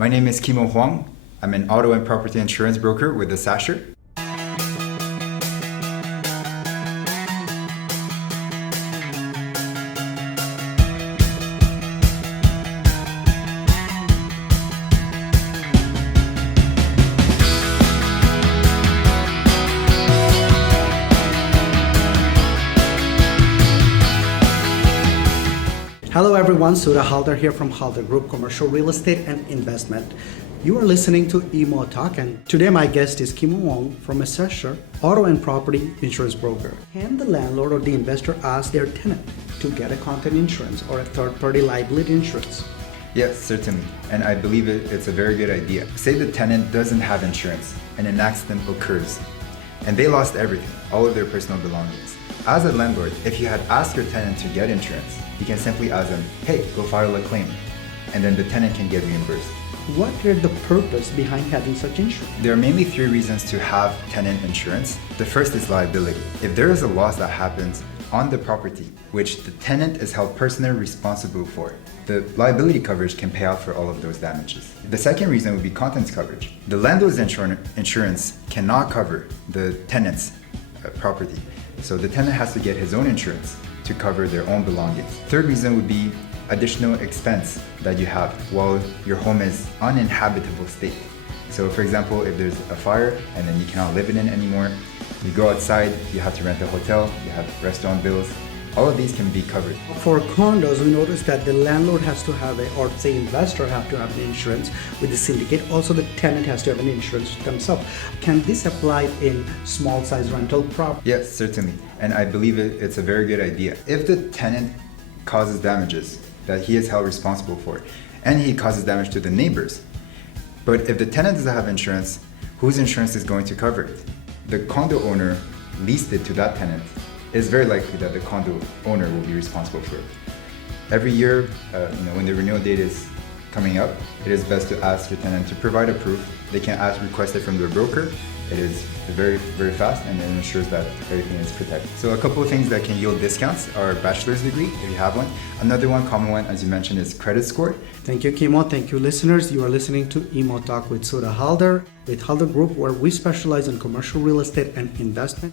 My name is Kemo Huang. I'm an auto and property insurance broker with the Sasher. Hello everyone, Sudha HALDER here from HALDER Group, Commercial Real Estate and Investment. You are listening to Immo-Talk, and today my guest is Kemo Huang from a Sasher, auto and property insurance broker. Can the landlord or the investor ask their tenant to get a content insurance or a third-party liability insurance? Yes, certainly. And I believe it's a very good idea. Say the tenant doesn't have insurance and an accident occurs and they lost everything, all of their personal belongings. As a landlord, if you had asked your tenant to get insurance, you can simply ask them, hey, go file a claim, and then the tenant can get reimbursed. What is the purpose behind having such insurance? There are mainly three reasons to have tenant insurance. The first is liability. If there is a loss that happens on the property, which the tenant is held personally responsible for, the liability coverage can pay out for all of those damages. The second reason would be contents coverage. The landlord's insurance cannot cover the tenant's property. So the tenant has to get his own insurance to cover their own belongings. Third reason would be additional expense that you have while your home is uninhabitable state. So for example, if there's a fire and then you cannot live in it anymore, you go outside, you have to rent a hotel, you have restaurant bills, all of these can be covered. For condos, we noticed that the landlord has to have or say investor have to have an insurance with the syndicate. Also, the tenant has to have an insurance themselves. Can this apply in small size rental property? Yes, certainly. And I believe it's a very good idea. If the tenant causes damages that he is held responsible for, and he causes damage to the neighbors, but if the tenant doesn't have insurance, whose insurance is going to cover it? The condo owner leased it to that tenant. It's very likely that the condo owner will be responsible for it. Every year, when the renewal date is coming up, it is best to ask your tenant to provide a proof. They can request it from their broker. It is very, very fast and it ensures that everything is protected. So a couple of things that can yield discounts are bachelor's degree, if you have one. Another one, common one, as you mentioned, is credit score. Thank you, Kemo. Thank you, listeners. You are listening to Immo-Talk with Sudha HALDER, with HALDER Group, where we specialize in commercial real estate and investment.